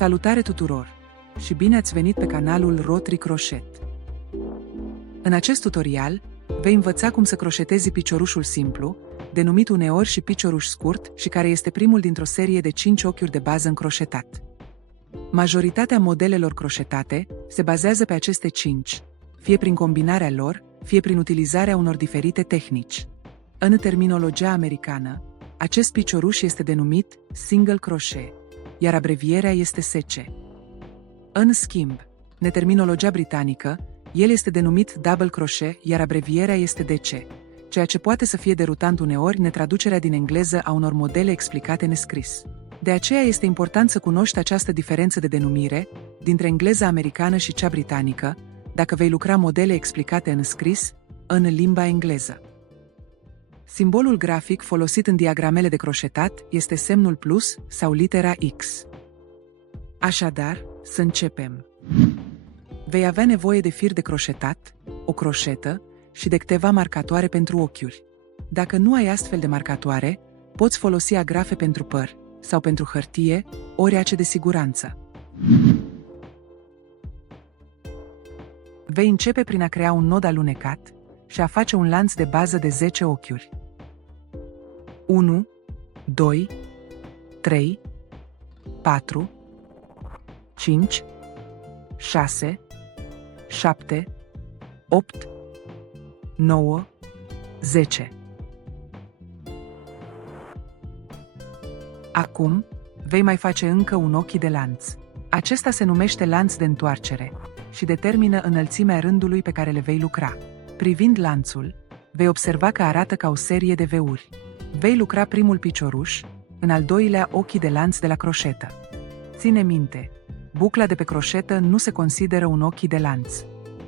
Salutare tuturor și bine ați venit pe canalul Rotary Crochet. În acest tutorial, vei învăța cum să croșetezi piciorușul simplu, denumit uneori și picioruș scurt și care este primul dintr-o serie de 5 ochiuri de bază încroșetat. Majoritatea modelelor croșetate se bazează pe aceste 5, fie prin combinarea lor, fie prin utilizarea unor diferite tehnici. În terminologia americană, acest picioruș este denumit single crochet, iar abrevierea este SC. În schimb, în terminologia britanică, el este denumit double crochet, iar abrevierea este DC, ceea ce poate să fie derutant uneori netraducerea din engleză a unor modele explicate nescris. De aceea este important să cunoști această diferență de denumire dintre engleza americană și cea britanică, dacă vei lucra modele explicate în scris, în limba engleză. Simbolul grafic folosit în diagramele de croșetat este semnul plus sau litera X. Așadar, să începem. Vei avea nevoie de fir de croșetat, o croșetă și de câteva marcatoare pentru ochiuri. Dacă nu ai astfel de marcatoare, poți folosi agrafe pentru păr sau pentru hârtie, ori ace de siguranță. Vei începe prin a crea un nod alunecat și a face un lanț de bază de 10 ochiuri. 1, 2, 3, 4, 5, 6, 7, 8, 9, 10. Acum, vei mai face încă un ochi de lanț. Acesta se numește lanț de întoarcere și determină înălțimea rândului pe care le vei lucra. Privind lanțul, vei observa că arată ca o serie de veuri. Vei lucra primul picioruș, în al doilea ochi de lanț de la croșetă. Ține minte, bucla de pe croșetă nu se consideră un ochi de lanț.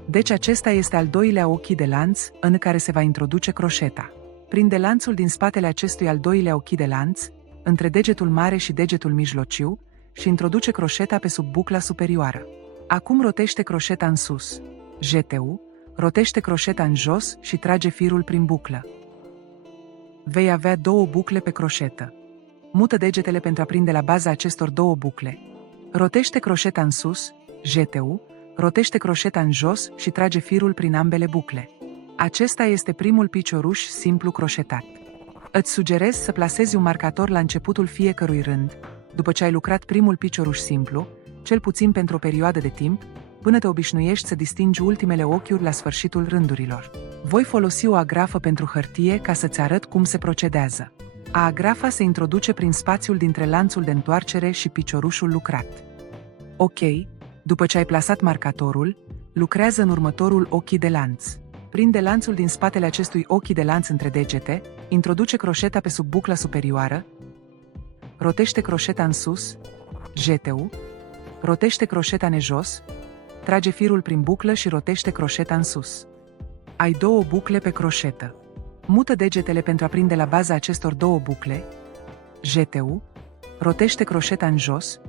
Deci acesta este al doilea ochi de lanț în care se va introduce croșeta. Prinde lanțul din spatele acestui al doilea ochi de lanț, între degetul mare și degetul mijlociu, și introduce croșeta pe sub bucla superioară. Acum rotește croșeta în sus, JTU, rotește croșeta în jos și trage firul prin buclă. Vei avea două bucle pe croșetă. Mută degetele pentru a prinde la baza acestor două bucle. Rotește croșeta în sus, JTU, rotește croșeta în jos și trage firul prin ambele bucle. Acesta este primul picioruș simplu croșetat. Îți sugerez să plasezi un marcator la începutul fiecărui rând, după ce ai lucrat primul picioruș simplu, cel puțin pentru o perioadă de timp, până te obișnuiești să distingi ultimele ochiuri la sfârșitul rândurilor. Voi folosi o agrafă pentru hârtie ca să-ți arăt cum se procedează. Agrafa se introduce prin spațiul dintre lanțul de întoarcere și piciorușul lucrat. Ok, după ce ai plasat marcatorul, lucrează în următorul ochi de lanț. Prinde lanțul din spatele acestui ochi de lanț între degete, introduce croșeta pe sub bucla superioară, rotește croșeta în sus, JTU, rotește croșeta în jos, trage firul prin buclă și rotește croșeta în sus. Ai două bucle pe croșetă. Mută degetele pentru a prinde la baza acestor două bucle, JTU, rotește croșeta în jos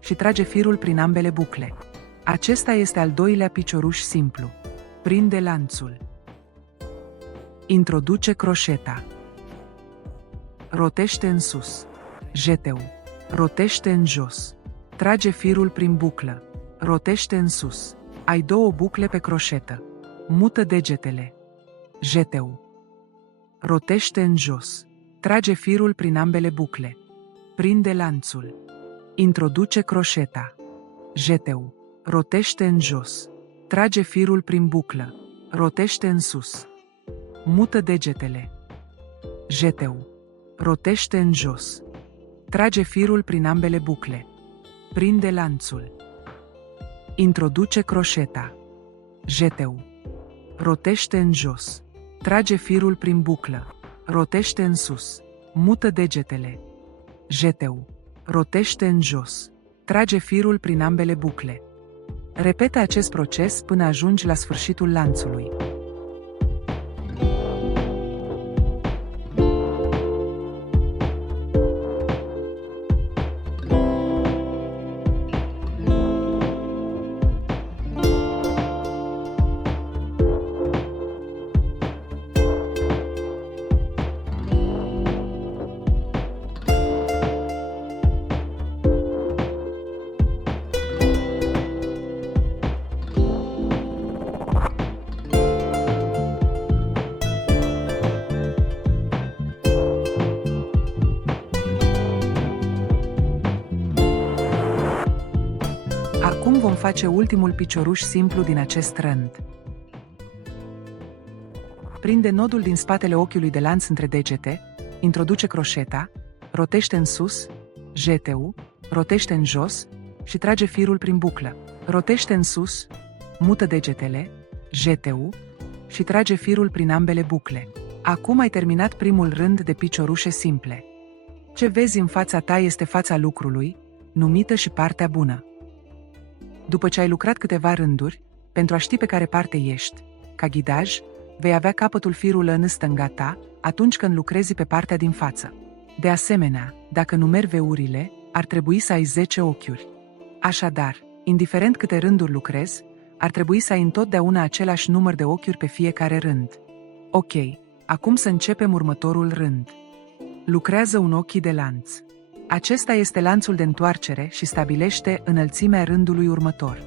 și trage firul prin ambele bucle. Acesta este al doilea picioruș simplu. Prinde lanțul. Introduce croșeta. Rotește în sus, JTU, rotește în jos. Trage firul prin buclă. Rotește în sus. Ai două bucle pe croșetă. Mută degetele. JTU. Rotește în jos. Trage firul prin ambele bucle. Prinde lanțul. Introduce croșeta. JTU. Rotește în jos. Trage firul prin buclă. Rotește în sus. Mută degetele. JTU. Rotește în jos. Trage firul prin ambele bucle. Prinde lanțul. Introduce croșeta. JTU. Rotește în jos. Trage firul prin buclă. Rotește în sus. Mută degetele. JTU. Rotește în jos. Trage firul prin ambele bucle. Repetă acest proces până ajungi la sfârșitul lanțului. face ultimul picioruș simplu din acest rând. Prinde nodul din spatele ochiului de lanț între degete, introduce croșeta, rotește în sus, jete-ul, rotește în jos și trage firul prin buclă. Rotește în sus, mută degetele, jete-ul și trage firul prin ambele bucle. Acum ai terminat primul rând de piciorușe simple. Ce vezi în fața ta este fața lucrului, numită și partea bună. După ce ai lucrat câteva rânduri, pentru a ști pe care parte ești, ca ghidaj, vei avea capătul firul în stânga ta atunci când lucrezi pe partea din față. De asemenea, dacă numeri veurile, ar trebui să ai 10 ochiuri. Așadar, indiferent câte rânduri lucrezi, ar trebui să ai întotdeauna același număr de ochiuri pe fiecare rând. Ok, acum să începem următorul rând. Lucrează un ochi de lanț. Acesta este lanțul de întoarcere și stabilește înălțimea rândului următor.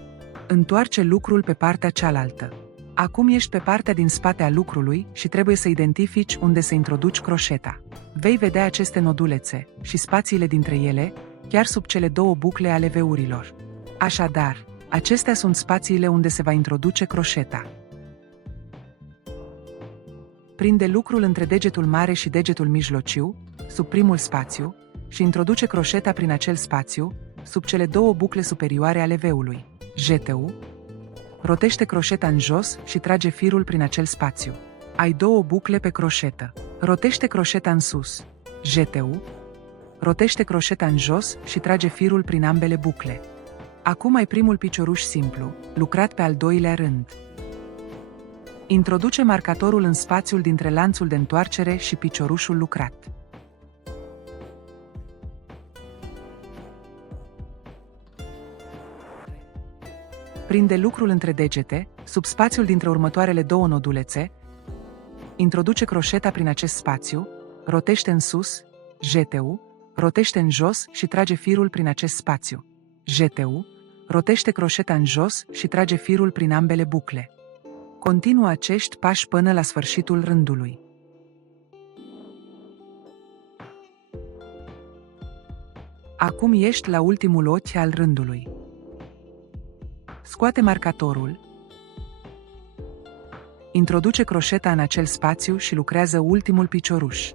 Întoarce lucrul pe partea cealaltă. Acum ești pe partea din spate a lucrului și trebuie să identifici unde să introduci croșeta. Vei vedea aceste nodulețe și spațiile dintre ele, chiar sub cele două bucle ale veurilor. Așadar, acestea sunt spațiile unde se va introduce croșeta. Prinde lucrul între degetul mare și degetul mijlociu, sub primul spațiu, și introduce croșeta prin acel spațiu, sub cele două bucle superioare ale veului. Jete-ul. Rotește croșeta în jos și trage firul prin acel spațiu. Ai două bucle pe croșetă. Rotește croșeta în sus. Jete-ul. Rotește croșeta în jos și trage firul prin ambele bucle. Acum ai primul picioruș simplu, lucrat pe al doilea rând. Introduce marcatorul în spațiul dintre lanțul de întoarcere și piciorușul lucrat. Prinde lucrul între degete, sub spațiul dintre următoarele două nodulețe, introduce croșeta prin acest spațiu, rotește în sus, jete-ul, rotește în jos și trage firul prin acest spațiu. Jete-ul, rotește croșeta în jos și trage firul prin ambele bucle. Continuă acești pași până la sfârșitul rândului. Acum ești la ultimul ochi al rândului. Scoate marcatorul, introduce croșeta în acel spațiu și lucrează ultimul picioruș.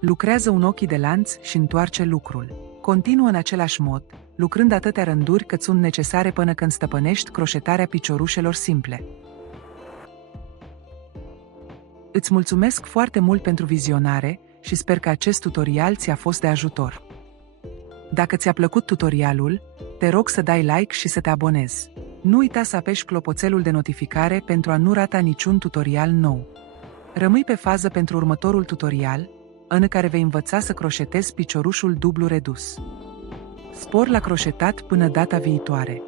Lucrează un ochi de lanț și întoarce lucrul. Continuă în același mod, lucrând atâtea rânduri cât sunt necesare până când stăpânești croșetarea piciorușelor simple. Îți mulțumesc foarte mult pentru vizionare și sper că acest tutorial ți-a fost de ajutor. Dacă ți-a plăcut tutorialul, te rog să dai like și să te abonezi. Nu uita să apeși clopoțelul de notificare pentru a nu rata niciun tutorial nou. Rămâi pe fază pentru următorul tutorial, în care vei învăța să croșetezi piciorușul dublu redus. Spor la croșetat până data viitoare!